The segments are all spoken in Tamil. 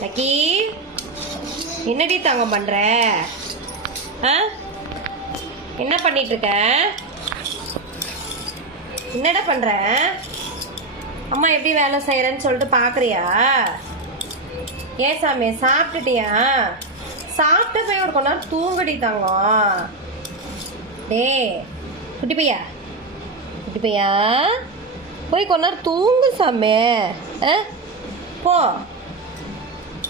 லக்கி என்னடி தங்கம் பண்ற? என்ன பண்ணிட்டு இருக்க? என்னடா பண்ற? அம்மா எப்படி வேலை செய்யறேன்னு சொல்லிட்டு பாக்குறியா? ஏன் சாமி சாப்பிட்டுட்டியா? சாப்பிட்ட போய் ஒரு கொஞ்ச நேரம் தூங்கடி தங்கம். டே குட்டி பையா, குட்டி பையா போய் கொஞ்ச நேரம் தூங்கு சாமி. போ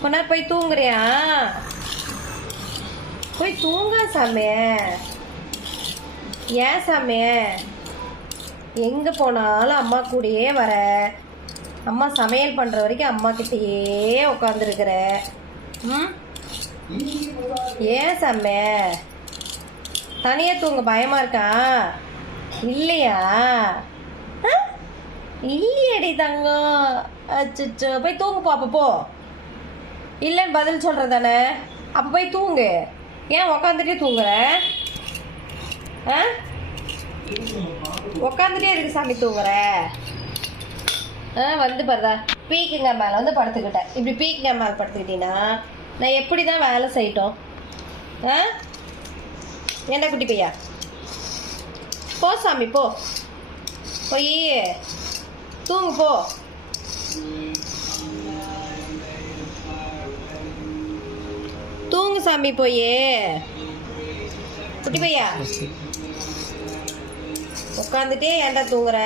கொஞ்ச நேரம் போய் தூங்குறியா? போய் தூங்க சாமி. ஏன் சாமி எங்க போனாலும் அம்மா கூடயே வர, அம்மா சமையல் பண்ற வரைக்கும் அம்மா கிட்டயே உட்காந்துருக்குற. ஏன் சாமி தனியா தூங்க பயமா இருக்கா? இல்லையா? இல்லையடி தங்கம். அச்சோ போய் தூங்கு பாப்ப. போ இல்லைன்னு பதில் சொல்றதானே, அப்ப போய் தூங்கு. ஏன் உக்காந்துட்டே தூங்குற? உக்காந்துட்டே இருக்கு சாமி தூங்குற. வந்து பாருதா பீக்குங்க மேல வந்து படுத்துக்கிட்டேன். இப்படி பீக்குங்க மேல படுத்துக்கிட்டீங்கன்னா நான் எப்படிதான் வேலை செய்யட்டும்? என்ன குட்டி பையா போ சாமி, போ போய் தூங்கு. போ தூங்கு சாமி போயே. குட்டி பையா உட்காந்துட்டே ஏன்டா தூங்குற?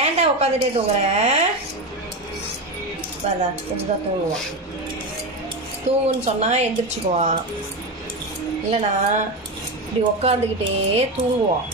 ஏன்டா உட்காந்துட்டே தூங்குற? இதுதான் தூங்குவான். தூங்குன்னு சொன்னா எந்திரிச்சுக்குவான், இல்லைனா இப்படி உக்காந்துக்கிட்டே தூங்குவான்.